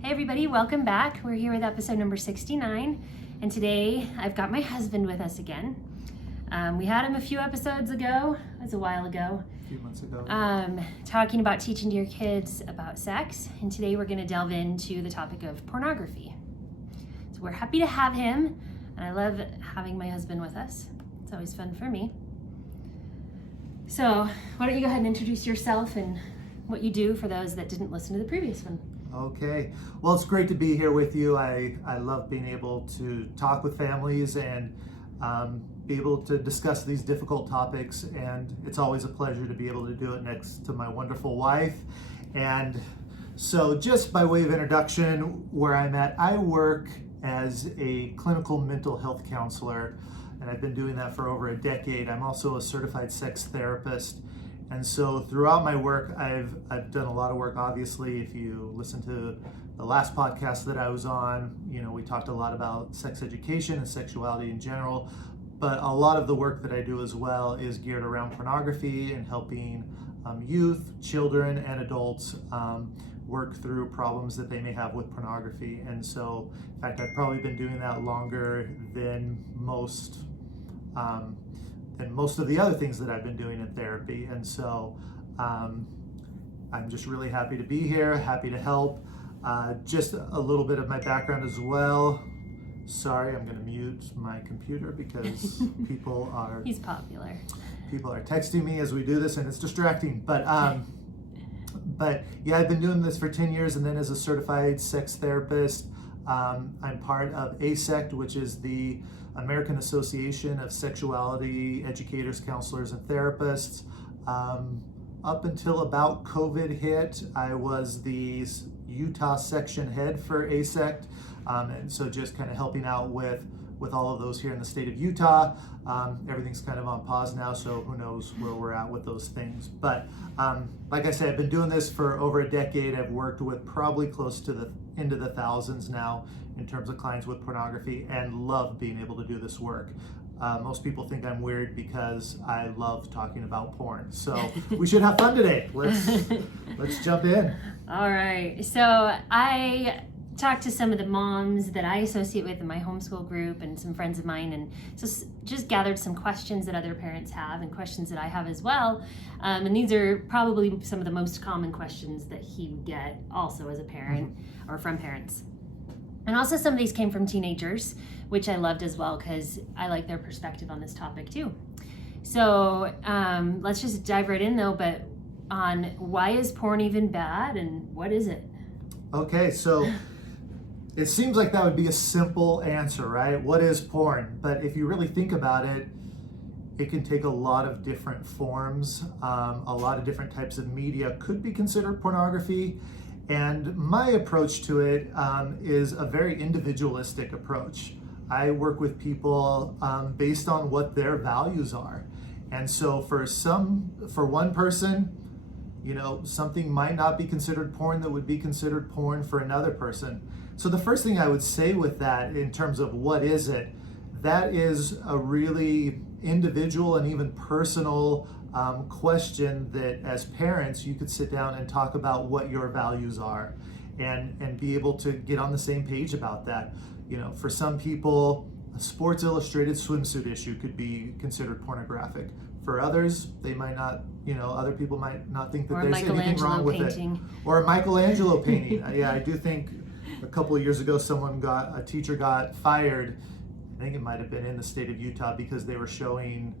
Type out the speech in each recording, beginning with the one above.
Hey everybody, welcome back. We're here with episode number 69, and today I've got my husband with us again. We had him a few episodes ago, it was a while ago. A few months ago. Talking about teaching to your kids about sex, and today we're going to delve into the topic of pornography. So we're happy to have him, and I love having my husband with us. It's always fun for me. So why don't you go ahead and introduce yourself and what you do for those that didn't listen to the previous one. Okay, well, it's great to be here with you. I love being able to talk with families and be able to discuss these difficult topics, and it's always a pleasure to be able to do it next to my wonderful wife. And so just by way of introduction, where I'm at, I work as a clinical mental health counselor, and I've been doing that for over a decade. I'm also a certified sex therapist. And so throughout my work, I've done a lot of work. Obviously, if you listen to the last podcast that I was on, we talked a lot about sex education and sexuality in general. But a lot of the work that I do as well is geared around pornography and helping youth, children, and adults work through problems that they may have with pornography. And so, in fact, I've probably been doing that longer than most of the other things that I've been doing in therapy. And so I'm just really happy to be here, happy to help. Just a little bit of my background as well. Sorry, I'm going to mute my computer because He's popular. People are texting me as we do this, and it's distracting. But yeah, I've been doing this for 10 years, and then as a certified sex therapist, I'm part of ASECT, which is the American Association of Sexuality Educators, Counselors, and Therapists. Up until about COVID hit, I was the Utah section head for ASECT, and so just kind of helping out with all of those here in the state of Utah. Everything's kind of on pause now, so who knows where we're at with those things. But like I said, I've been doing this for over a decade. I've worked with probably close to into the thousands now in terms of clients with pornography, and love being able to do this work. Most people think I'm weird because I love talking about porn. So we should have fun today. Let's jump in. All right. So I talked to some of the moms that I associate with in my homeschool group and some friends of mine, and just gathered some questions that other parents have and questions that I have as well. And these are probably some of the most common questions that he would get also as a parent or from parents. And also some of these came from teenagers, which I loved as well because I like their perspective on this topic too. So let's just dive right in though, but on why is porn even bad and what is it? Okay, so it seems like that would be a simple answer, right? What is porn? But if you really think about it, it can take a lot of different forms. A lot of different types of media could be considered pornography. And my approach to it is a very individualistic approach. I work with people based on what their values are. And so for one person, something might not be considered porn that would be considered porn for another person. So the first thing I would say with that in terms of what is it, that is a really individual and even personal question that as parents you could sit down and talk about what your values are and be able to get on the same page about that. For some people, a Sports Illustrated swimsuit issue could be considered pornographic. For others, they might not, other people might not think that there's anything wrong with it. Or a Michelangelo painting. Yeah, I do think a couple of years ago a teacher got fired. I think it might have been in the state of Utah because they were showing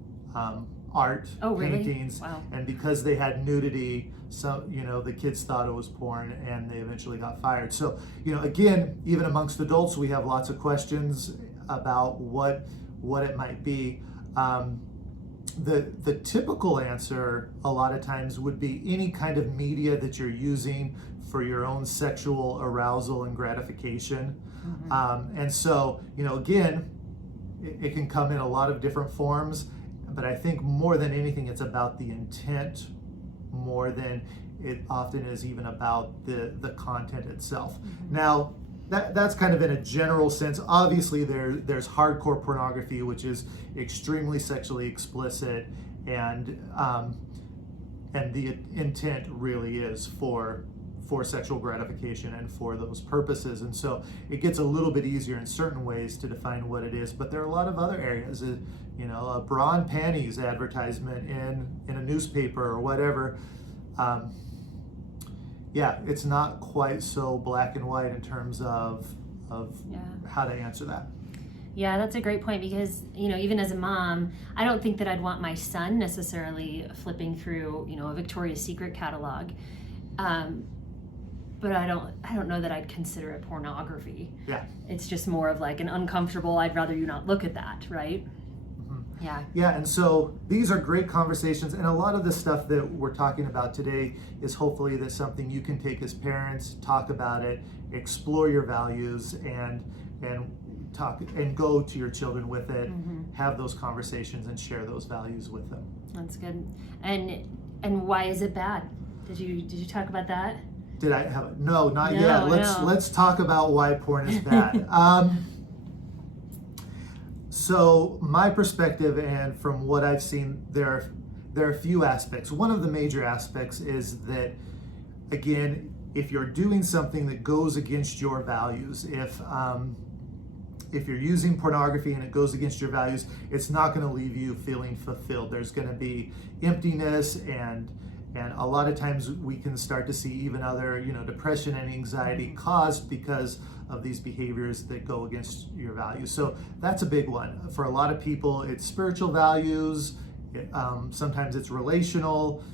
art, paintings, wow. And because they had nudity, the kids thought it was porn, and they eventually got fired. So, again, even amongst adults, we have lots of questions about what it might be. The typical answer a lot of times would be any kind of media that you're using for your own sexual arousal and gratification. And so, again, it can come in a lot of different forms, but I think more than anything, it's about the intent more than it often is even about the content itself. Now, that's kind of in a general sense. Obviously, there's hardcore pornography, which is extremely sexually explicit, and the intent really is for for sexual gratification and for those purposes. And so it gets a little bit easier in certain ways to define what it is, but there are a lot of other areas. A bra and panties advertisement in a newspaper or whatever. It's not quite so black and white in terms of how to answer that. Yeah, that's a great point, because, even as a mom, I don't think that I'd want my son necessarily flipping through, a Victoria's Secret catalog. But I don't know that I'd consider it pornography. Yeah. It's just more of like an uncomfortable, I'd rather you not look at that, right? Mm-hmm. Yeah. Yeah, and so these are great conversations, and a lot of the stuff that we're talking about today is hopefully that's something you can take as parents, talk about it, explore your values, and talk and go to your children with it, have those conversations and share those values with them. That's good. And why is it bad? Did you talk about that? Did I have it? No, not yet. Let's talk about why porn is bad. So my perspective, and from what I've seen, there are a few aspects. One of the major aspects is that, again, if you're doing something that goes against your values, if you're using pornography and it goes against your values, it's not going to leave you feeling fulfilled. There's going to be emptiness, and a lot of times we can start to see even other, depression and anxiety caused because of these behaviors that go against your values. So that's a big one. For a lot of people, it's spiritual values. Sometimes it's relational,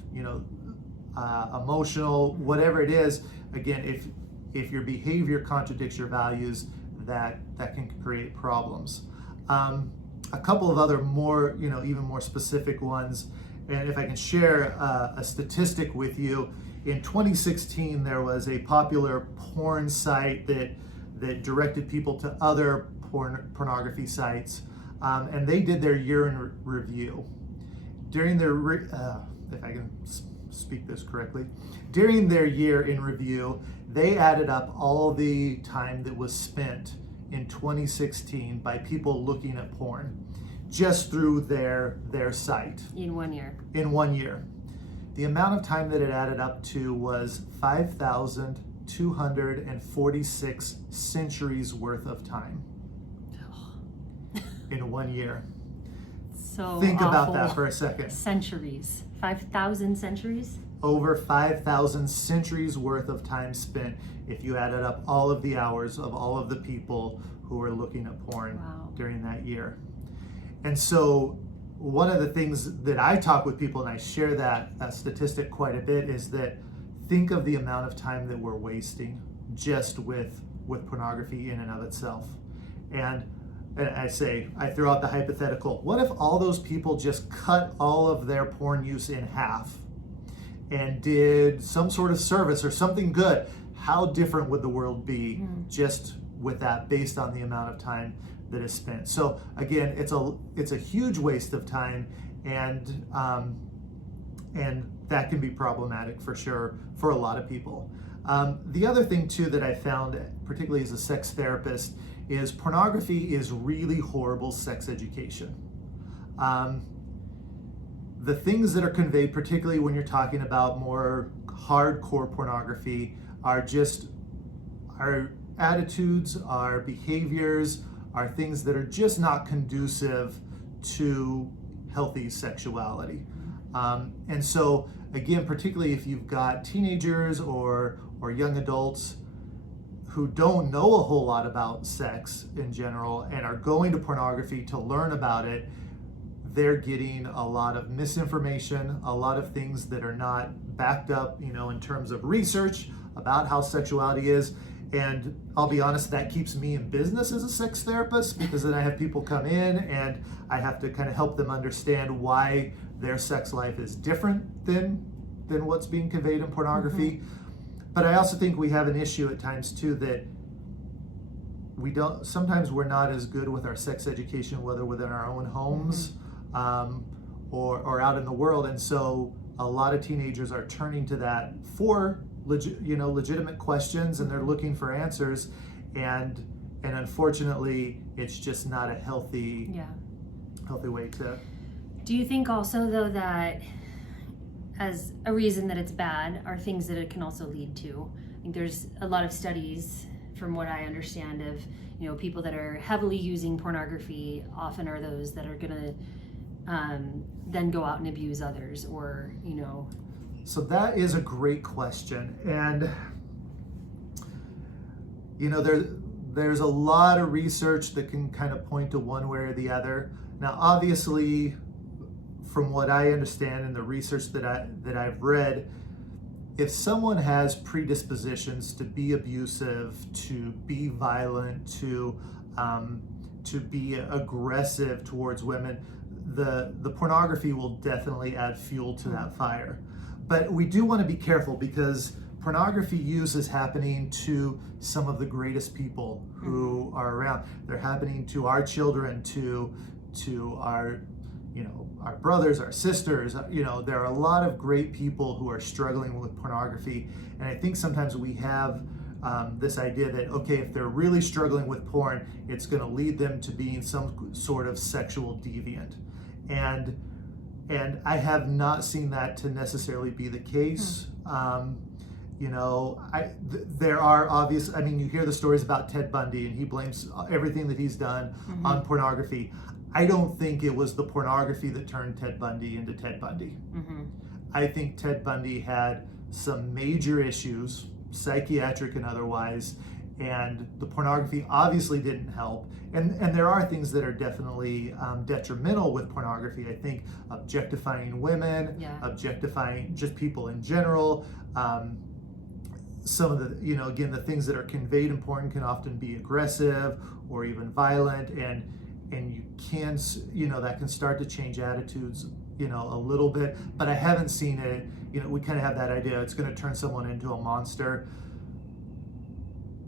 emotional, whatever it is. Again, if your behavior contradicts your values, that can create problems. A couple of other more, even more specific ones, and if I can share a statistic with you, in 2016 there was a popular porn site that directed people to other pornography sites, and they did their year in review. During their, if I can speak this correctly, during their year in review, they added up all the time that was spent in 2016 by people looking at porn just through their site. In 1 year. In 1 year. The amount of time that it added up to was 5,246 centuries worth of time in 1 year. So think awful. About that for a second. Centuries. 5,000 centuries? Over 5,000 centuries worth of time spent if you added up all of the hours of all of the people who were looking at porn during that year. And so one of the things that I talk with people, and I share that statistic quite a bit, is that think of the amount of time that we're wasting just with pornography in and of itself. And I throw out the hypothetical, what if all those people just cut all of their porn use in half and did some sort of service or something good? How different would the world be just with that, based on the amount of time that is spent? So again, it's a huge waste of time, and that can be problematic for sure for a lot of people. The other thing too that I found, particularly as a sex therapist, is pornography is really horrible sex education. The things that are conveyed, particularly when you're talking about more hardcore pornography, are just our attitudes, our behaviors, are things that are just not conducive to healthy sexuality. And so again, particularly if you've got teenagers or young adults who don't know a whole lot about sex in general and are going to pornography to learn about it, they're getting a lot of misinformation, a lot of things that are not backed up, in terms of research about how sexuality is. And I'll be honest, that keeps me in business as a sex therapist, because then I have people come in and I have to kind of help them understand why their sex life is different than what's being conveyed in pornography. But I also think we have an issue at times too, that sometimes we're not as good with our sex education, whether within our own homes or out in the world. And so a lot of teenagers are turning to that for legitimate questions, and they're looking for answers, and unfortunately it's just not a healthy way to. Do you think also though that as a reason that it's bad are things that it can also lead to. I think there's a lot of studies, from what I understand, of people that are heavily using pornography often are those that are gonna then go out and abuse others, or So that is a great question, and there's a lot of research that can kind of point to one way or the other. Now, obviously, from what I understand and the research that I've read, if someone has predispositions to be abusive, to be violent, to be aggressive towards women, the pornography will definitely add fuel to that fire. But we do want to be careful, because pornography use is happening to some of the greatest people who are around. They're happening to our children, to our our brothers, our sisters. There are a lot of great people who are struggling with pornography, and I think sometimes we have this idea that, okay, if they're really struggling with porn, it's going to lead them to being some sort of sexual deviant, and I have not seen that to necessarily be the case. There are obvious, you hear the stories about Ted Bundy, and he blames everything that he's done on pornography. I don't think it was the pornography that turned Ted Bundy into Ted Bundy. I think Ted Bundy had some major issues, psychiatric and otherwise, and the pornography obviously didn't help. And there are things that are definitely detrimental with pornography. I think objectifying women, objectifying just people in general. Some of the, again, the things that are conveyed in porn can often be aggressive or even violent, and you can, that can start to change attitudes, a little bit. But I haven't seen it, we kind of have that idea it's going to turn someone into a monster.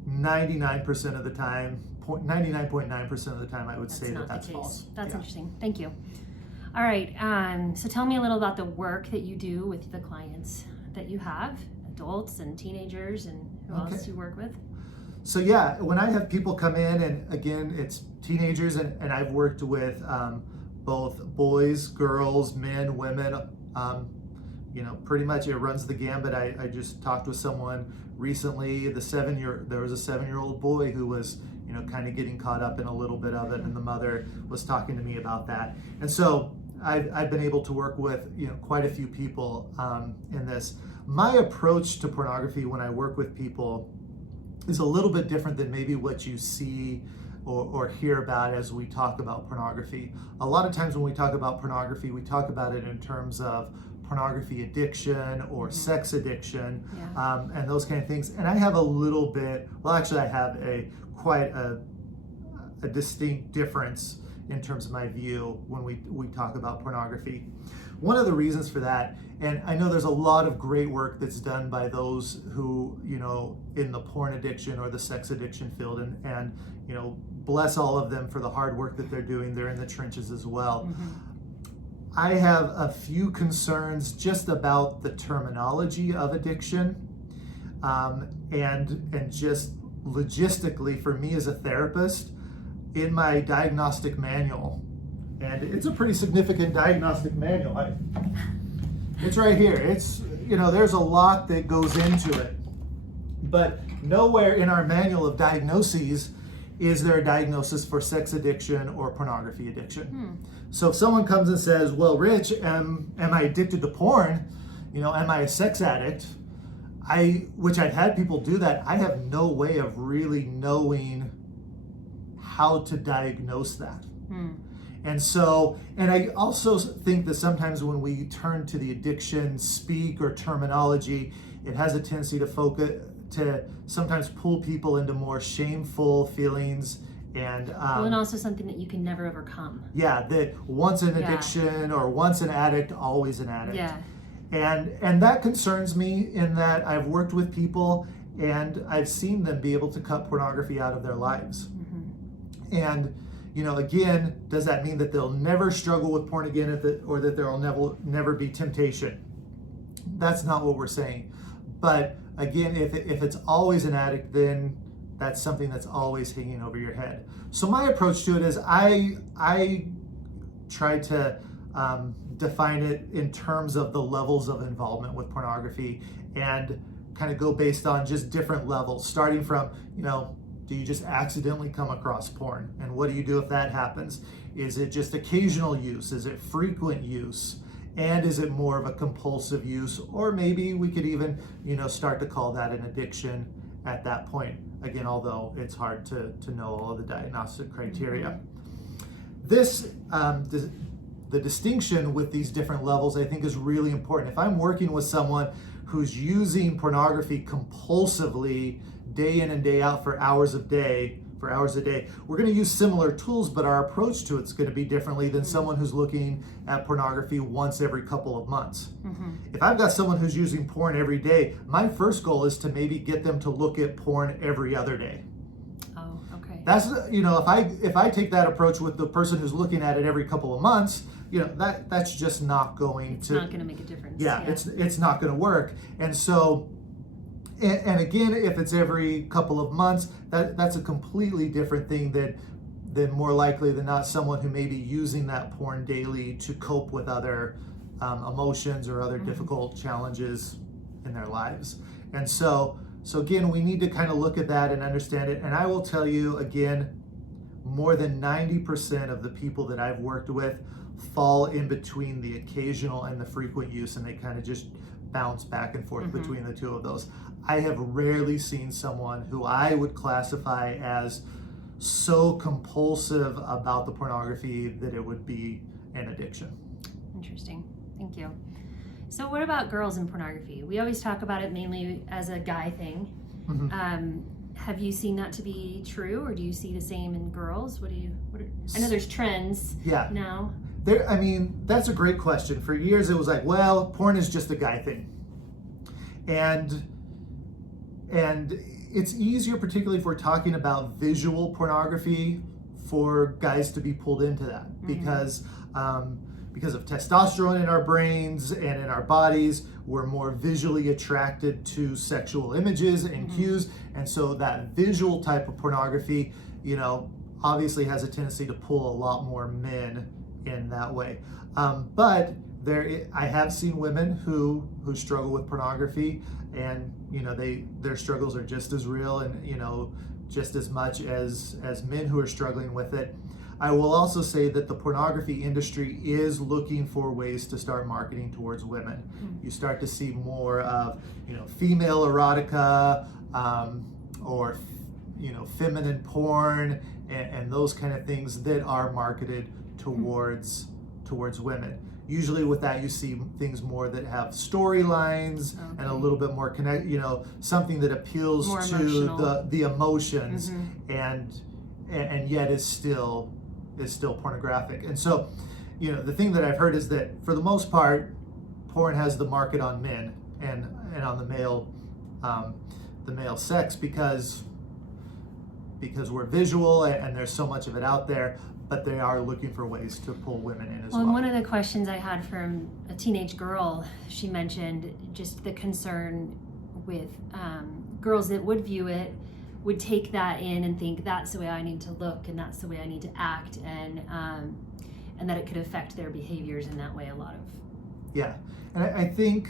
99% of the time, 99.9% of the time, I would say that's false. That's interesting. Thank you. All right. So tell me a little about the work that you do with the clients that you have, adults and teenagers, and who else you work with. So when I have people come in, and again, it's teenagers, and I've worked with both boys, girls, men, women, pretty much it runs the gambit. I just talked with someone recently, there was a 7-year-old boy who was, kind of getting caught up in a little bit of it, and the mother was talking to me about that. And so I've been able to work with, quite a few people in this. My approach to pornography when I work with people is a little bit different than maybe what you see or hear about as we talk about pornography. A lot of times when we talk about pornography, we talk about it in terms of pornography addiction or sex addiction, and those kind of things. And I have a little bit, I have quite a distinct difference in terms of my view when we talk about pornography. One of the reasons for that, and I know there's a lot of great work that's done by those who, in the porn addiction or the sex addiction field, and bless all of them for the hard work that they're doing. They're in the trenches as well. I have a few concerns just about the terminology of addiction, and just logistically for me as a therapist, in my diagnostic manual, and it's a pretty significant diagnostic manual. It's right here. It's, there's a lot that goes into it, but nowhere in our manual of diagnoses is there a diagnosis for sex addiction or pornography addiction. So if someone comes and says, well, Rich, am I addicted to porn? Am I a sex addict? Which I've had people do that. I have no way of really knowing how to diagnose that. And I also think that sometimes when we turn to the addiction speak or terminology, it has a tendency to sometimes pull people into more shameful feelings, and also something that you can never overcome. That once an addiction or once an addict, always an addict. And that concerns me, in that I've worked with people and I've seen them be able to cut pornography out of their lives. And again, does that mean that they'll never struggle with porn again, or that there will never be temptation? That's not what we're saying. But again, if it's always an addict, then that's something that's always hanging over your head. So my approach to it is I try to define it in terms of the levels of involvement with pornography, and kind of go based on just different levels, starting from, do you just accidentally come across porn? And what do you do if that happens? Is it just occasional use? Is it frequent use? And is it more of a compulsive use? Or maybe we could even, start to call that an addiction at that point. Again, although it's hard to know all of the diagnostic criteria. This, the distinction with these different levels, I think, is really important. If I'm working with someone who's using pornography compulsively day in and day out for hours a day, we're going to use similar tools, but our approach to it's going to be differently than someone who's looking at pornography once every couple of months. If I've got someone who's using porn every day, my first goal is to maybe get them to look at porn every other day. Oh, okay. That's, if I take that approach with the person who's looking at it every couple of months, that's just not going to make a difference. Yeah, it's not going to work. And so, and again, if it's every couple of months, that's a completely different thing than more likely than not someone who may be using that porn daily to cope with other emotions or other difficult challenges in their lives. And so again, we need to kind of look at that and understand it. And I will tell you again, more than 90% of the people that I've worked with fall in between the occasional and the frequent use, and they kind of just bounce back and forth between the two of those. I have rarely seen someone who I would classify as so compulsive about the pornography that it would be an addiction. Interesting. Thank you. So what about girls and pornography? We always talk about it mainly as a guy thing. Have you seen that to be true, or do you see the same in girls? I know there's trends now. That's a great question. For years it was like, well, porn is just a guy thing. And it's easier, particularly if we're talking about visual pornography, for guys to be pulled into that because of testosterone in our brains and in our bodies. We're more visually attracted to sexual images and cues, and so that visual type of pornography, obviously has a tendency to pull a lot more men in that way. But I have seen women who struggle with pornography, and their struggles are just as real and just as much as men who are struggling with it. I will also say that the pornography industry is looking for ways to start marketing towards women. You start to see more of female erotica or feminine porn and those kind of things that are marketed towards women. Usually with that, you see things more that have storylines and a little bit more something that appeals more to the emotions and yet is still pornographic. And so, the thing that I've heard is that for the most part, porn has the market on men and on the male sex because we're visual and there's so much of it out there. But they are looking for ways to pull women in as well. And one of the questions I had from a teenage girl, she mentioned just the concern with girls that would view it, would take that in and think that's the way I need to look and that's the way I need to act, and that it could affect their behaviors in that way a lot of. Yeah, and I think,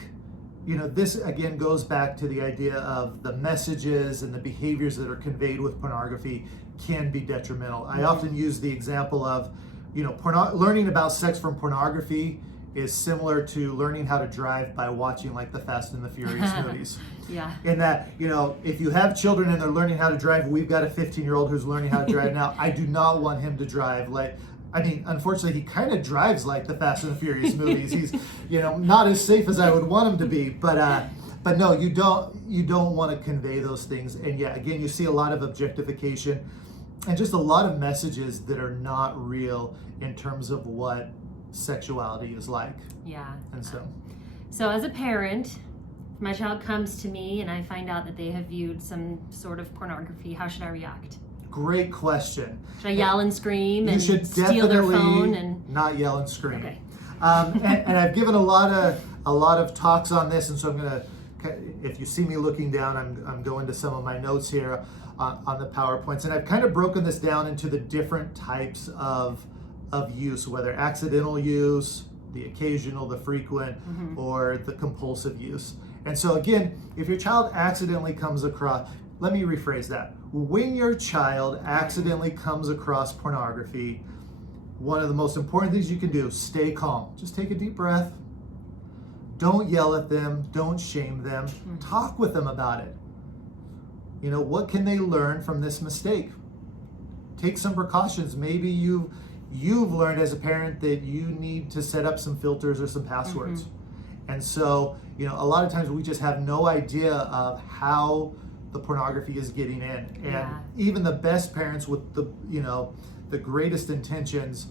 this again goes back to the idea of the messages and the behaviors that are conveyed with pornography can be detrimental. I often use the example of, learning about sex from pornography is similar to learning how to drive by watching like the Fast and the Furious movies. Yeah. In that, if you have children and they're learning how to drive, we've got a 15-year-old who's learning how to drive now. I do not want him to drive unfortunately, he kind of drives like the Fast and the Furious movies. He's, not as safe as I would want him to be, but no, you don't want to convey those things. And yeah, again, you see a lot of objectification and just a lot of messages that are not real in terms of what sexuality is like. Yeah. And so as a parent, if my child comes to me and I find out that they have viewed some sort of pornography, how should I react? Great question. Should I yell and scream and you should steal their phone and not yell and scream? Okay. And I've given a lot of talks on this, and so I'm gonna, if you see me looking down, I'm going to some of my notes here on the PowerPoints, and I've kind of broken this down into the different types of use, whether accidental use the occasional, the frequent, Mm-hmm. or the compulsive use. And so again, if your child accidentally comes across, let me rephrase that. When your child accidentally comes across pornography, one of the most important things you can do, stay calm. Just take a deep breath. Don't yell at them. Don't shame them. Mm-hmm. Talk with them about it. You know, what can they learn from this mistake? Take some precautions. Maybe you've learned as a parent that you need to set up some filters or some passwords. Mm-hmm. And so, you know, a lot of times we just have no idea of how the pornography is getting in. And Yeah. even the best parents with the, you know, the greatest intentions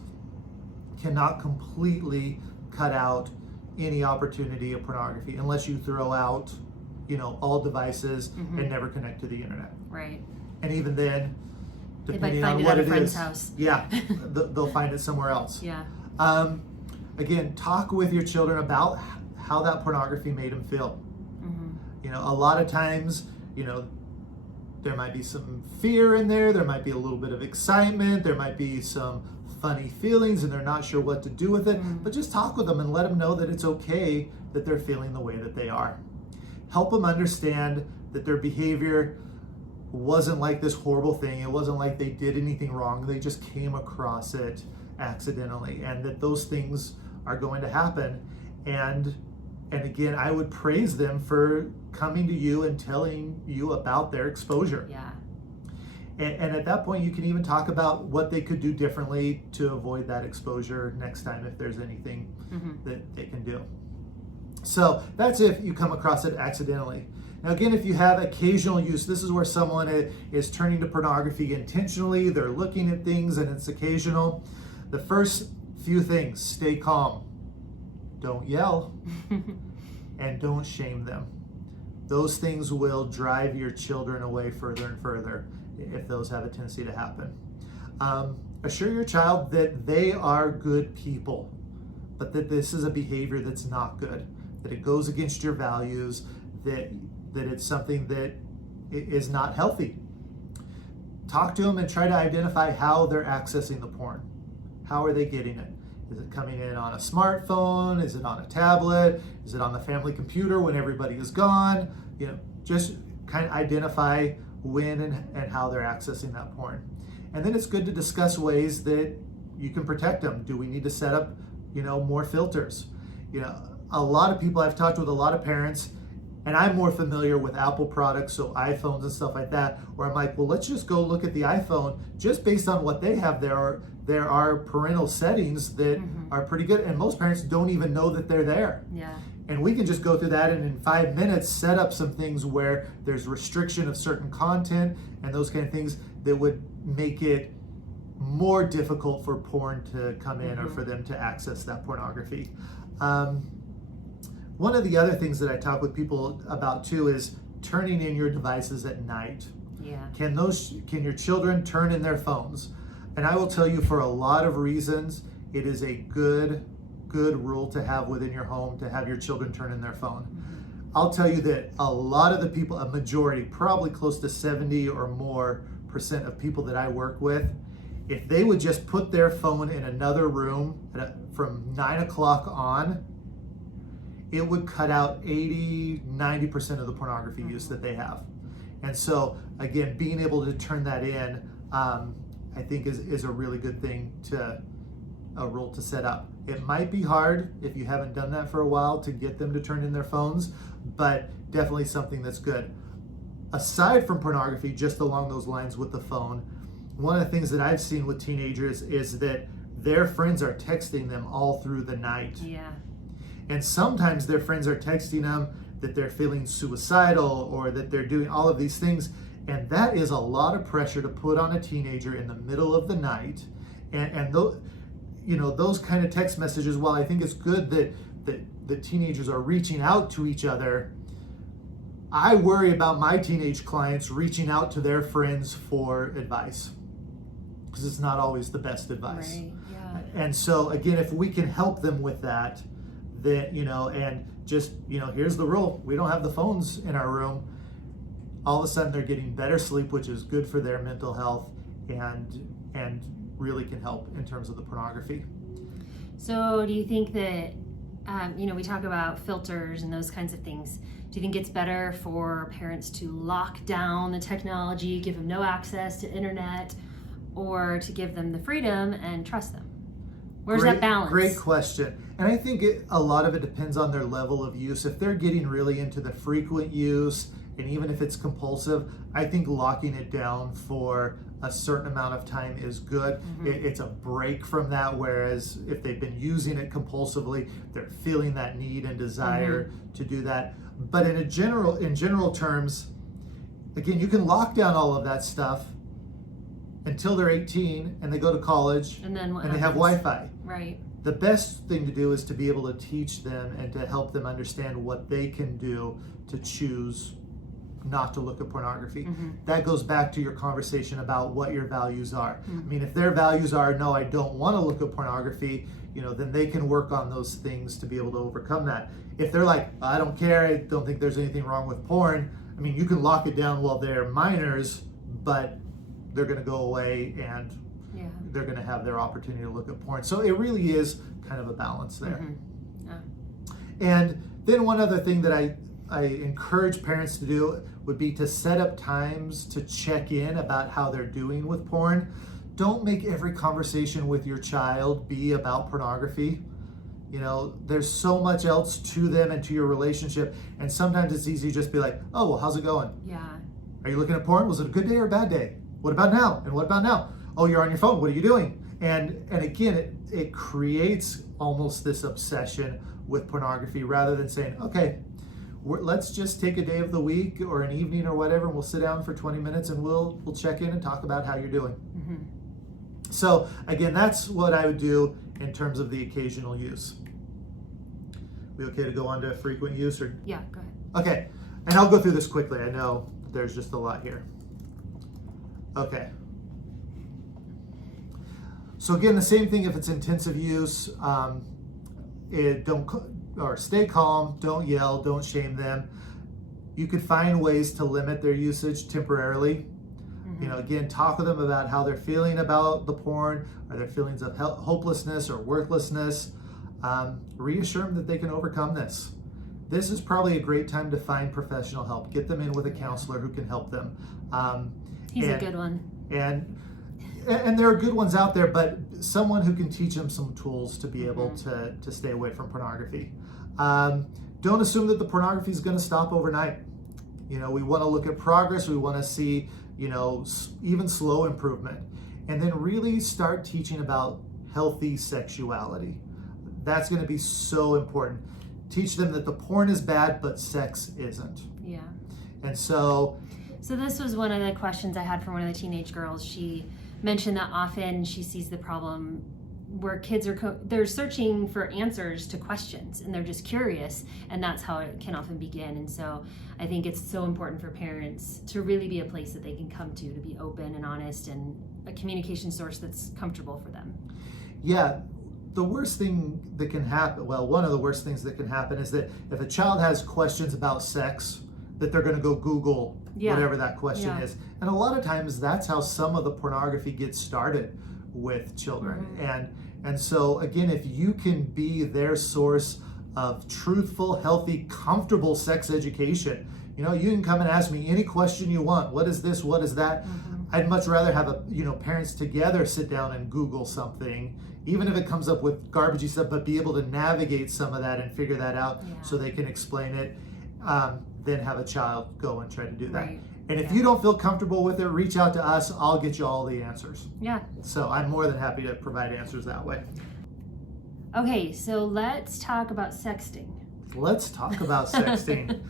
cannot completely cut out any opportunity of pornography unless you throw out, you know, all devices Mm-hmm. and never connect to the internet. Right. And even then, They might depending find on it what at a it friend's is, house. yeah, they'll find it somewhere else. Yeah. Again, talk with your children about how that pornography made them feel. Mm-hmm. You know, a lot of times, you know, there might be some fear in there, there might be a little bit of excitement, there might be some funny feelings and they're not sure what to do with it, but just talk with them and let them know that it's okay that they're feeling the way that they are. Help them understand that their behavior wasn't like this horrible thing, it wasn't like they did anything wrong, they just came across it accidentally, and that those things are going to happen. And again, I would praise them for coming to you and telling you about their exposure. Yeah. And at that point, you can even talk about what they could do differently to avoid that exposure next time if there's anything that they can do. So that's if you come across it accidentally. Now again, if you have occasional use, this is where someone is turning to pornography intentionally, they're looking at things and it's occasional. The first few things, stay calm. Don't yell and don't shame them. Those things will drive your children away further and further if those have a tendency to happen. Assure your child that they are good people, but that this is a behavior that's not good, that it goes against your values, that it's something that is not healthy. Talk to them and try to identify how they're accessing the porn. How are they getting it? Is it coming in on a smartphone? Is it on a tablet? Is it on the family computer when everybody is gone? You know, just kind of identify when and how they're accessing that porn. And then it's good to discuss ways that you can protect them. Do we need to set up, you know, more filters? You know, a lot of people, I've talked with a lot of parents, and I'm more familiar with Apple products, so iPhones and stuff like that, where I'm like, well, let's just go look at the iPhone. Just based on what they have, there are parental settings that are pretty good, and most parents don't even know that they're there. Yeah. And we can just go through that and in 5 minutes set up some things where there's restriction of certain content and those kind of things that would make it more difficult for porn to come in or for them to access that pornography. One of the other things that I talk with people about too is turning in your devices at night. Yeah. Can your children turn in their phones? And I will tell you, for a lot of reasons, it is a good rule to have within your home to have your children turn in their phone. I'll tell you that a lot of the people, a majority, probably close to 70 or more % of people that I work with, if they would just put their phone in another room from 9 o'clock on, it would cut out 80-90% of the pornography use that they have. And so again, being able to turn that in, I think is a really good thing a rule to set up. It might be hard if you haven't done that for a while to get them to turn in their phones, but definitely something that's good. Aside from pornography, just along those lines with the phone, one of the things that I've seen with teenagers is that their friends are texting them all through the night. Yeah. And sometimes their friends are texting them that they're feeling suicidal or that they're doing all of these things. And that is a lot of pressure to put on a teenager in the middle of the night. And those kind of text messages, while I think it's good that the teenagers are reaching out to each other, I worry about my teenage clients reaching out to their friends for advice, because it's not always the best advice. Right. Yeah. And so again, if we can help them with that, then, and just, here's the rule: we don't have the phones in our room. All of a sudden they're getting better sleep, which is good for their mental health and really can help in terms of the pornography. So do you think that, we talk about filters and those kinds of things. Do you think it's better for parents to lock down the technology, give them no access to internet, or to give them the freedom and trust them? Where's that balance? Great question. And I think a lot of it depends on their level of use. If they're getting really into the frequent use, and even if it's compulsive, I think locking it down for a certain amount of time is good. It's a break from that, whereas if they've been using it compulsively, they're feeling that need and desire to do that. But in general terms, again, you can lock down all of that stuff until they're 18 and they go to college and then they have Wi-Fi. Right. The best thing to do is to be able to teach them and to help them understand what they can do to choose not to look at pornography. That goes back to your conversation about what your values are. I mean, if their values are, no, I don't want to look at pornography, then they can work on those things to be able to overcome that. If they're like, I don't care, I don't think there's anything wrong with porn, I mean, you can lock it down while they're minors, but they're going to go away and they're going to have their opportunity to look at porn. So it really is kind of a balance there. And then one other thing that I encourage parents to do would be to set up times to check in about how they're doing with porn. Don't make every conversation with your child be about pornography. There's so much else to them and to your relationship. And sometimes it's easy to just be like, oh, well, how's it going? Yeah. Are you looking at porn? Was it a good day or a bad day? What about now? And what about now? Oh, you're on your phone. What are you doing? And again, it creates almost this obsession with pornography rather than saying, okay, let's just take a day of the week or an evening or whatever, and we'll sit down for 20 minutes and we'll check in and talk about how you're doing. So again, that's what I would do in terms of the occasional use. We okay to go on to frequent use? Or Yeah, go ahead. Okay, and I'll go through this quickly. I know there's just a lot here. Okay. So again, the same thing if it's intensive use. Stay calm, don't yell, don't shame them. You could find ways to limit their usage temporarily. Again, talk with them about how they're feeling about the porn, or their feelings of hopelessness or worthlessness. Reassure them that they can overcome this. This is probably a great time to find professional help. Get them in with a counselor who can help them. He's a good one. And there are good ones out there, but someone who can teach them some tools to be able to stay away from pornography. Don't assume that the pornography is going to stop overnight. We want to look at progress. We want to see, even slow improvement. And then really start teaching about healthy sexuality. That's going to be so important. Teach them that the porn is bad, but sex isn't. Yeah. And so this was one of the questions I had from one of the teenage girls. She mentioned that often she sees the problem where kids they're searching for answers to questions and they're just curious, and that's how it can often begin. And so I think it's so important for parents to really be a place that they can come to be open and honest, and a communication source that's comfortable for them. Yeah. The worst thing that can happen, one of the worst things that can happen is that if a child has questions about sex, that they're going to go Google whatever that question is. And a lot of times that's how some of the pornography gets started with children. And so again, if you can be their source of truthful, healthy, comfortable sex education, you can come and ask me any question you want. What is this? What is that? I'd much rather have parents together sit down and Google something, even if it comes up with garbagey stuff, but be able to navigate some of that and figure that out so they can explain it. Then have a child go and try to do that. Right. And if you don't feel comfortable with it, reach out to us. I'll get you all the answers. Yeah. So I'm more than happy to provide answers that way. Okay, so let's talk about sexting. Let's talk about sexting.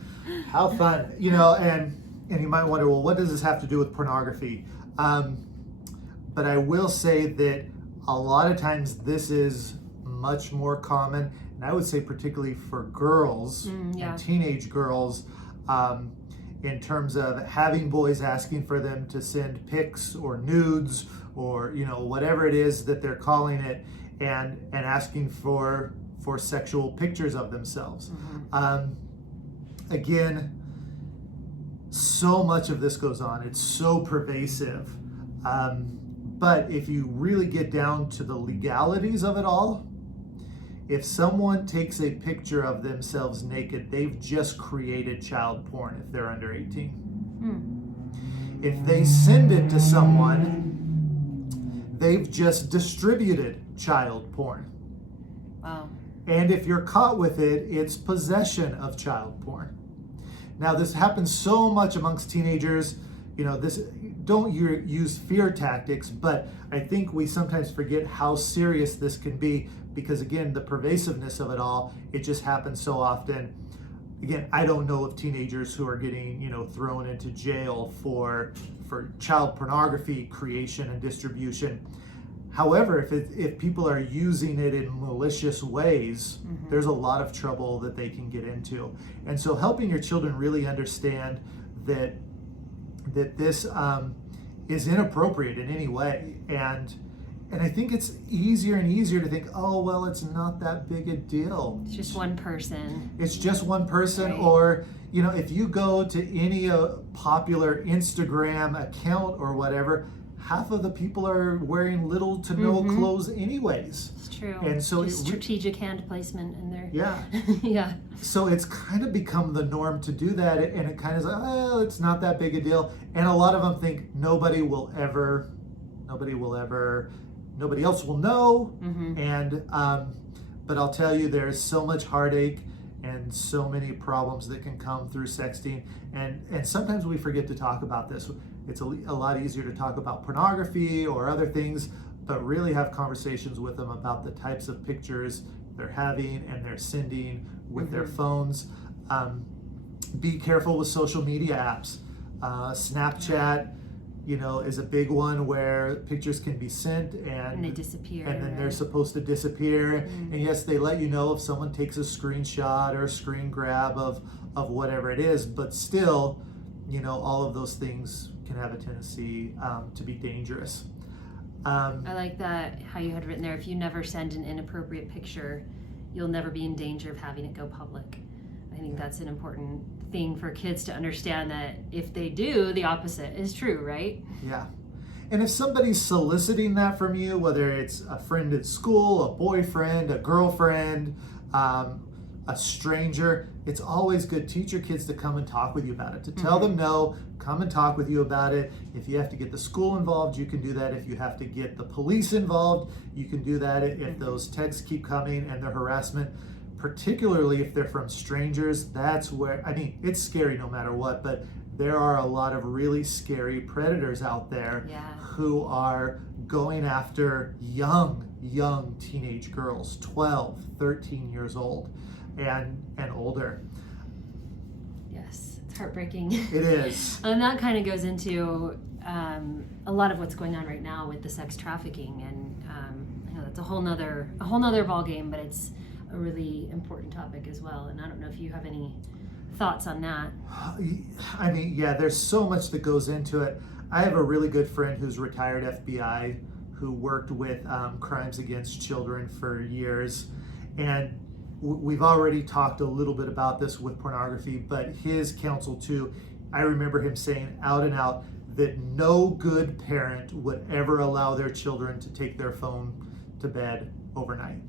How fun. And you might wonder, well, what does this have to do with pornography? But I will say that a lot of times this is much more common, and I would say particularly for girls and teenage girls, in terms of having boys asking for them to send pics or nudes or whatever it is that they're calling it, and asking for sexual pictures of themselves. Again, so much of this goes on. It's so pervasive. But if you really get down to the legalities of it all, if someone takes a picture of themselves naked, they've just created child porn if they're under 18. If they send it to someone, they've just distributed child porn. Wow. And if you're caught with it, it's possession of child porn. Now, this happens so much amongst teenagers. Don't use fear tactics, but I think we sometimes forget how serious this can be because, again, the pervasiveness of it all, it just happens so often. Again, I don't know of teenagers who are getting, thrown into jail for child pornography creation and distribution. However, if people are using it in malicious ways, there's a lot of trouble that they can get into. And so helping your children really understand that this is inappropriate in any way. And I think it's easier and easier to think, oh, well, it's not that big a deal. It's just one person. It's just one person. Right. Or, if you go to any popular Instagram account or whatever, half of the people are wearing little to no clothes anyways. It's true. And so just strategic hand placement in there. Yeah. Yeah. So it's kind of become the norm to do that, and it kind of is like, oh, it's not that big a deal. And a lot of them think nobody else will know. And but I'll tell you, there's so much heartache and so many problems that can come through sexting, and sometimes we forget to talk about this. It's a lot easier to talk about pornography or other things, but really have conversations with them about the types of pictures they're having and they're sending with their phones. Be careful with social media apps. Snapchat, is a big one where pictures can be sent and they disappear. And then they're supposed to disappear. And yes, they let you know if someone takes a screenshot or a screen grab of whatever it is, but still, all of those things can have a tendency to be dangerous. I like that, how you had written there, if you never send an inappropriate picture, you'll never be in danger of having it go public. I think that's an important thing for kids to understand, that if they do, the opposite is true, right? Yeah. And if somebody's soliciting that from you, whether it's a friend at school, a boyfriend, a girlfriend, a stranger, it's always good. Teach your kids to come and talk with you about it, to tell them no, come and talk with you about it. If you have to get the school involved, you can do that. If you have to get the police involved, you can do that. If those texts keep coming and they're harassment, particularly if they're from strangers, that's where, it's scary no matter what, but there are a lot of really scary predators out there who are going after young teenage girls, 12, 13 years old and older. Yes, it's heartbreaking. It is. And that kind of goes into a lot of what's going on right now with the sex trafficking, and I know that's a whole nother ball game, but it's a really important topic as well. And I don't know if you have any thoughts on that. There's so much that goes into it. I have a really good friend who's retired FBI who worked with crimes against children for years, and we've already talked a little bit about this with pornography, but his counsel too, I remember him saying out and out that no good parent would ever allow their children to take their phone to bed overnight.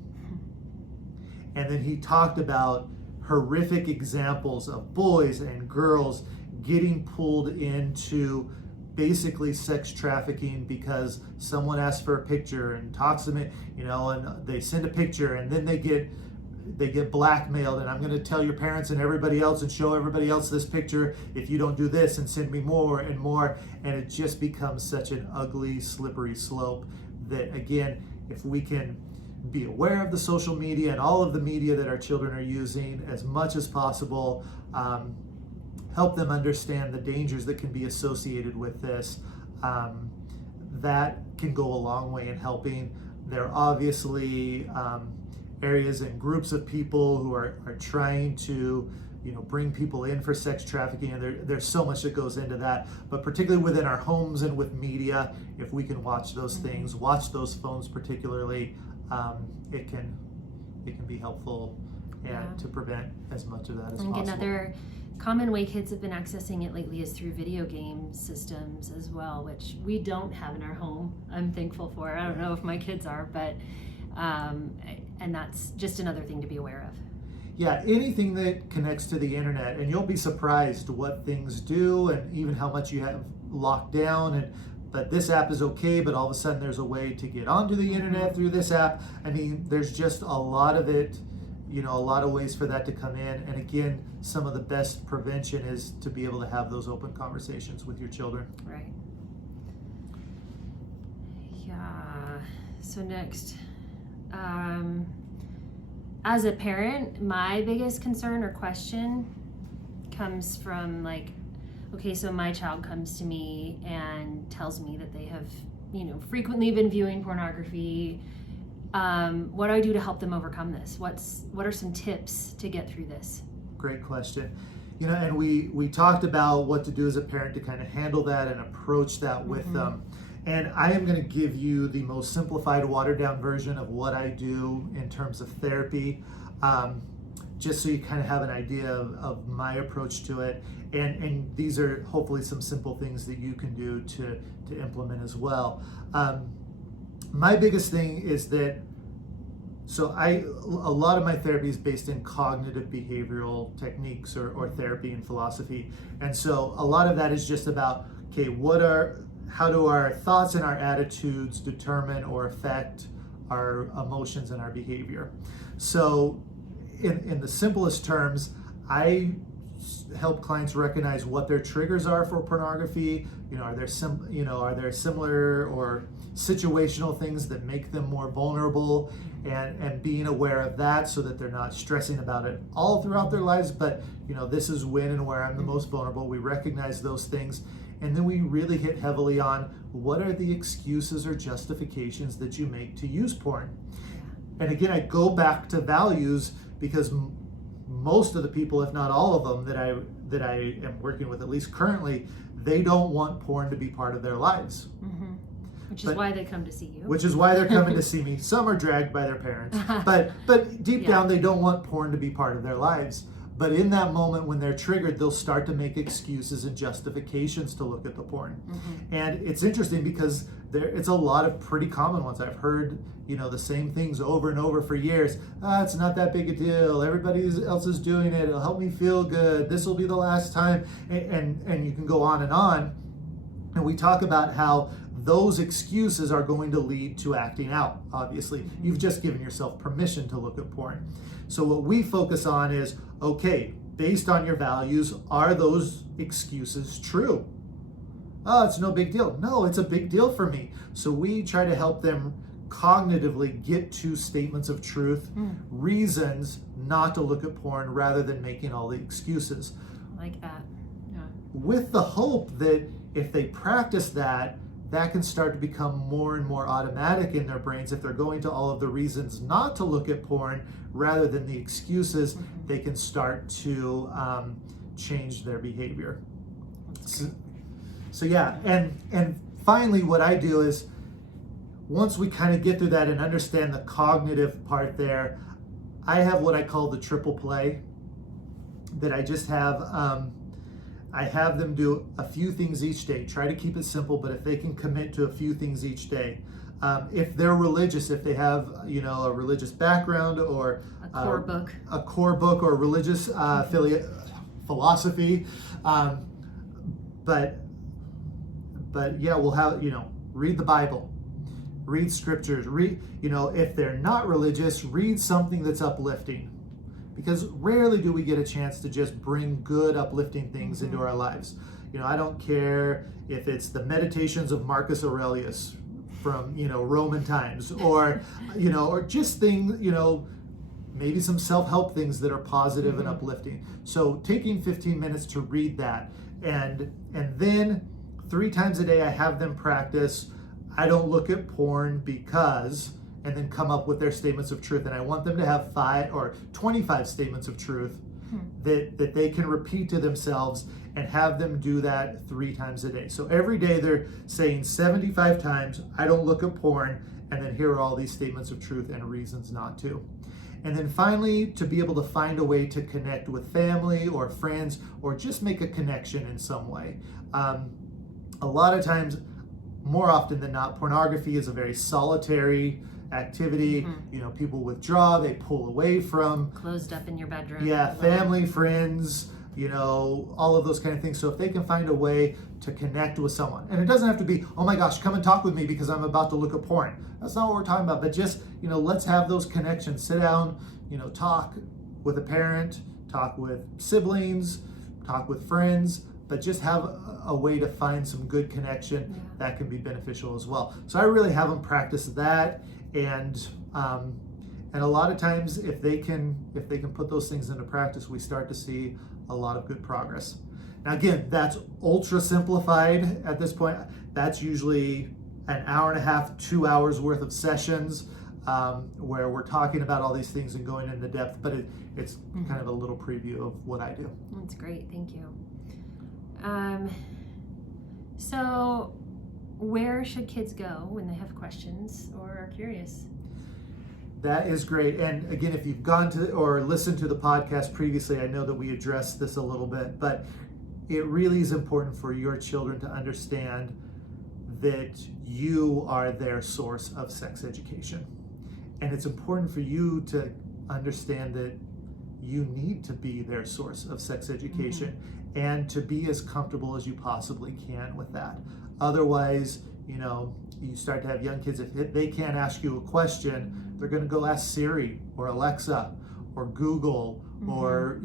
And then he talked about horrific examples of boys and girls getting pulled into basically sex trafficking because someone asks for a picture and talks them in, and they send a picture, and then they get blackmailed, and I'm going to tell your parents and everybody else and show everybody else this picture if you don't do this, and send me more and more. And it just becomes such an ugly, slippery slope that, again, if we can be aware of the social media and all of the media that our children are using as much as possible, help them understand the dangers that can be associated with this, that can go a long way in helping. There are obviously areas and groups of people who are trying to bring people in for sex trafficking, and there's so much that goes into that. But particularly within our homes and with media, if we can watch those things, watch those phones particularly, it can be helpful and to prevent as much of that as possible. Another common way kids have been accessing it lately is through video game systems as well, which we don't have in our home. I'm thankful for. I don't know if my kids are, but And that's just another thing to be aware of. Yeah, anything that connects to the internet, and you'll be surprised what things do and even how much you have locked down. But this app is okay, but all of a sudden there's a way to get onto the internet through this app. I mean, there's just a lot of it, a lot of ways for that to come in. And again, some of the best prevention is to be able to have those open conversations with your children. Right. Yeah. So next, as a parent, my biggest concern or question comes from okay, so my child comes to me and tells me that they have, frequently been viewing pornography. What do I do to help them overcome this? What are some tips to get through this? Great question. And we talked about what to do as a parent to kind of handle that and approach that with them. And I am going to give you the most simplified, watered down version of what I do in terms of therapy, just so you kind of have an idea of my approach to it. And these are hopefully some simple things that you can do to implement as well. My biggest thing is that, a lot of my therapy is based in cognitive behavioral techniques or therapy and philosophy. And so a lot of that is just about, okay, how do our thoughts and our attitudes determine or affect our emotions and our behavior? So in the simplest terms, I help clients recognize what their triggers are for pornography. Are there similar or situational things that make them more vulnerable, and being aware of that so that they're not stressing about it all throughout their lives, but this is when and where I'm the most vulnerable. We recognize those things, and then we really hit heavily on what are the excuses or justifications that you make to use porn. And again, I go back to values, because most of the people, if not all of them, that I am working with, at least currently, they don't want porn to be part of their lives. Which is why they come to see you. Which is why they're coming to see me. Some are dragged by their parents, but deep down they don't want porn to be part of their lives. But in that moment when they're triggered, they'll start to make excuses and justifications to look at the porn. And it's interesting because it's a lot of pretty common ones. I've heard, the same things over and over for years. It's not that big a deal. Everybody else is doing it. It'll help me feel good. This will be the last time. And you can go on. And we talk about how those excuses are going to lead to acting out, obviously. You've just given yourself permission to look at porn. So what we focus on is, okay, based on your values, are those excuses true? Oh, it's no big deal. No, it's a big deal for me. So we try to help them cognitively get to statements of truth, reasons not to look at porn rather than making all the excuses. I like that. Yeah. With the hope that if they practice that can start to become more and more automatic in their brains. If they're going to all of the reasons not to look at porn rather than the excuses, they can start to change their behavior. So yeah, and finally what I do is, once we kind of get through that and understand the cognitive part there, I have what I call the triple play, that I just have I have them do a few things each day. Try to keep it simple, but if they can commit to a few things each day. If they're religious, if they have a religious background or a core book or religious philosophy, but yeah, we'll have read the Bible, read scriptures, if they're not religious, read something that's uplifting. Because rarely do we get a chance to just bring good, uplifting things into our lives. I don't care if it's the Meditations of Marcus Aurelius from, Roman times, or, or just things, maybe some self-help things that are positive and uplifting. So taking 15 minutes to read that, and then 3 times a day I have them practice, I don't look at porn because, and then come up with their statements of truth. And I want them to have 5 or 25 statements of truth that they can repeat to themselves, and have them do that 3 times a day. So every day they're saying 75 times, I don't look at porn, and then here are all these statements of truth and reasons not to. And then finally, to be able to find a way to connect with family or friends, or just make a connection in some way. A lot of times, more often than not, pornography is a very solitary activity. People withdraw, they pull away from. Closed up in your bedroom. Yeah, family, friends, all of those kind of things. So if they can find a way to connect with someone, and it doesn't have to be, oh my gosh, come and talk with me because I'm about to look at porn. That's not what we're talking about, but just, let's have those connections. Sit down, talk with a parent, talk with siblings, talk with friends, but just have a way to find some good connection that can be beneficial as well. So I really have them practice that, and a lot of times if they can put those things into practice, we start to see a lot of good progress. Now again, that's ultra simplified at this point. That's usually an hour and a half, 2 hours worth of sessions where we're talking about all these things and going into depth, but it's kind of a little preview of what I do. That's great, thank you. So where should kids go when they have questions or are curious? That is great. And again, if you've gone to or listened to the podcast previously, I know that we addressed this a little bit, but it really is important for your children to understand that you are their source of sex education. And it's important for you to understand that you need to be their source of sex education and to be as comfortable as you possibly can with that. Otherwise, you start to have young kids, if they can't ask you a question, they're going to go ask Siri or Alexa or Google or,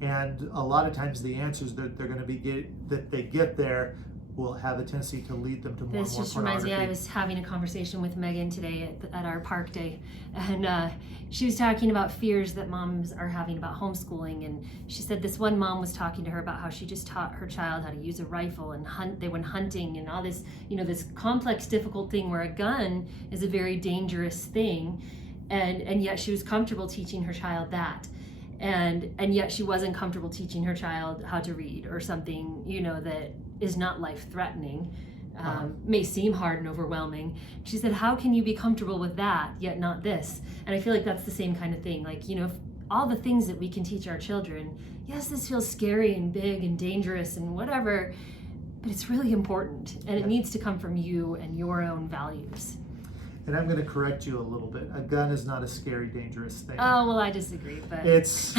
and a lot of times the answers that they're going to that they get there will have a tendency to lead them to more and more This just pornography. reminds me, I was having a conversation with Megan today at our park day, and she was talking about fears that moms are having about homeschooling, and she said this one mom was talking to her about how she just taught her child how to use a rifle and hunt. They went hunting and all this, this complex, difficult thing where a gun is a very dangerous thing, and yet she was comfortable teaching her child that. And yet she wasn't comfortable teaching her child how to read or something, that is not life-threatening, may seem hard and overwhelming. She said, how can you be comfortable with that, yet not this? And I feel like that's the same kind of thing. Like, if all the things that we can teach our children, yes, this feels scary and big and dangerous and whatever, but it's really important. And it needs to come from you and your own values. And I'm going to correct you a little bit. A gun is not a scary, dangerous thing. Oh, well, I disagree, but... It's...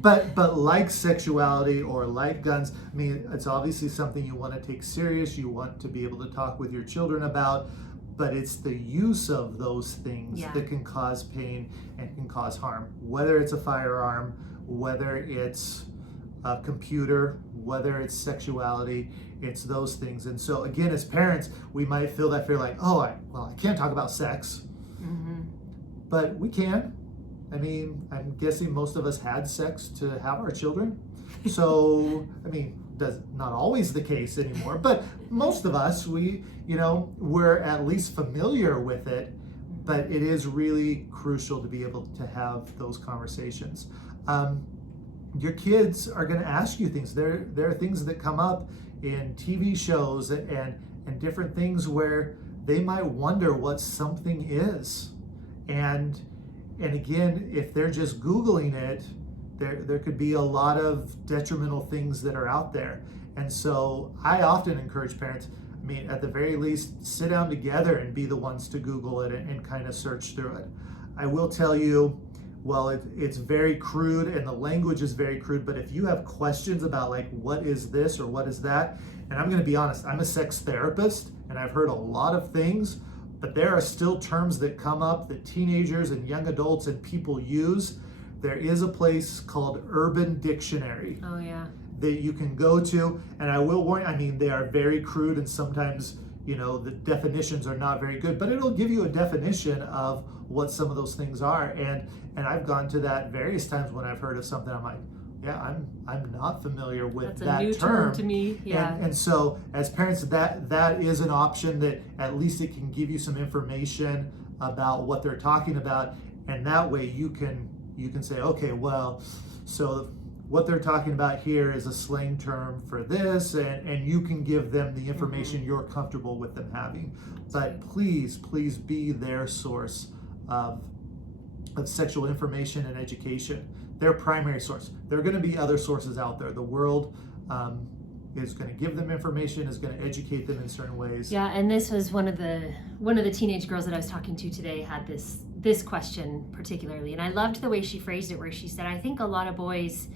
But like sexuality or like guns, I mean, it's obviously something you want to take serious, you want to be able to talk with your children about, but it's the use of those things that can cause pain and can cause harm. Whether it's a firearm, whether it's a computer, whether it's sexuality, it's those things. And so again, as parents, we might feel that fear like, I can't talk about sex, but we can. I mean, I'm guessing most of us had sex to have our children. So, I mean, that's not always the case anymore, but most of us, we're at least familiar with it, but it is really crucial to be able to have those conversations. Your kids are going to ask you things. There are things that come up in TV shows and different things where they might wonder what something is. And again, if they're just Googling it, there could be a lot of detrimental things that are out there. And so I often encourage parents, I mean, at the very least, sit down together and be the ones to Google it and kind of search through it. I will tell you, it's very crude and the language is very crude, but if you have questions about like, what is this or what is that? And I'm going to be honest, I'm a sex therapist and I've heard a lot of things, but there are still terms that come up that teenagers and young adults and people use. There is a place called Urban Dictionary that you can go to, and I will warn you, I mean, they are very crude and sometimes, the definitions are not very good, but it'll give you a definition of what some of those things are. And I've gone to that various times when I've heard of something, I'm like, I'm not familiar with That's that a new term to me. And so as parents, that is an option that at least it can give you some information about what they're talking about, and that way you can say, okay, well, so what they're talking about here is a slang term for this, and you can give them the information you're comfortable with them having. But please be their source of sexual information and education, their primary source. There are going to be other sources out there. The world is going to give them information, is going to educate them in certain ways. Yeah, and this was one of the teenage girls that I was talking to today had this question particularly, and I loved the way she phrased it, where she said, I think a lot of boys,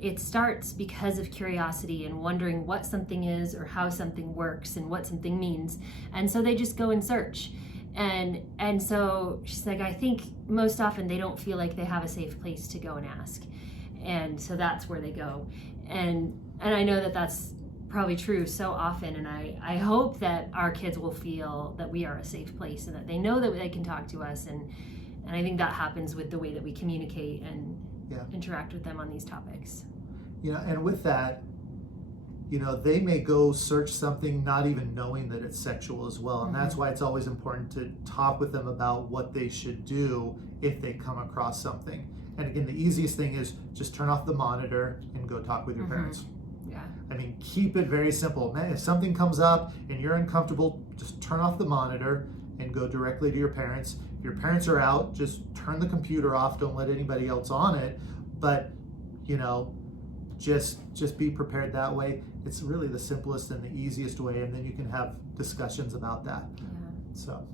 it starts because of curiosity and wondering what something is or how something works and what something means, and so they just go and search. And so she's like, I think most often they don't feel like they have a safe place to go and ask, and so that's where they go. And I know that that's probably true so often, and I hope that our kids will feel that we are a safe place and that they know that they can talk to us, and I think that happens with the way that we communicate and interact with them on these topics. And with that, they may go search something not even knowing that it's sexual as well. And that's why it's always important to talk with them about what they should do if they come across something. And again, the easiest thing is just turn off the monitor and go talk with your parents. Yeah. I mean, keep it very simple. Man, if something comes up and you're uncomfortable, just turn off the monitor and go directly to your parents. If your parents are out, just turn the computer off. Don't let anybody else on it. But, just be prepared that way. It's really the simplest and the easiest way, and then you can have discussions about that. Yeah. So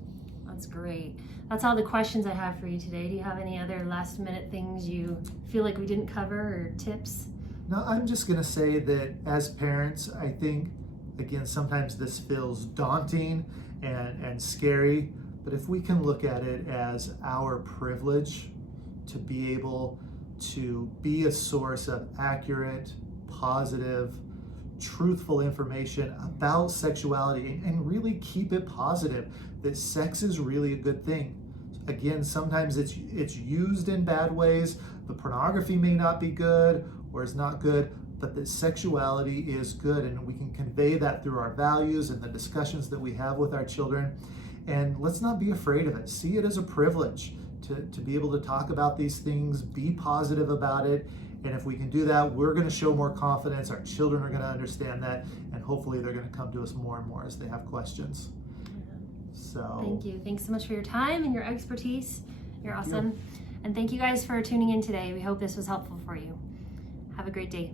that's great. That's all the questions I have for you today. Do you have any other last minute things you feel like we didn't cover, or tips? No, I'm just going to say that as parents, I think, again, sometimes this feels daunting and scary, but if we can look at it as our privilege to be able to be a source of accurate, positive, truthful information about sexuality, and really keep it positive, that sex is really a good thing. Again, sometimes it's used in bad ways. The pornography may not be good or is not good, but that sexuality is good, and we can convey that through our values and the discussions that we have with our children. And let's not be afraid of it. See it as a privilege to be able to talk about these things, be positive about it. And if we can do that, we're going to show more confidence. Our children are going to understand that, and hopefully they're going to come to us more and more as they have questions. So thank you. Thanks so much for your time and your expertise. You're awesome. And thank you guys for tuning in today. We hope this was helpful for you. Have a great day.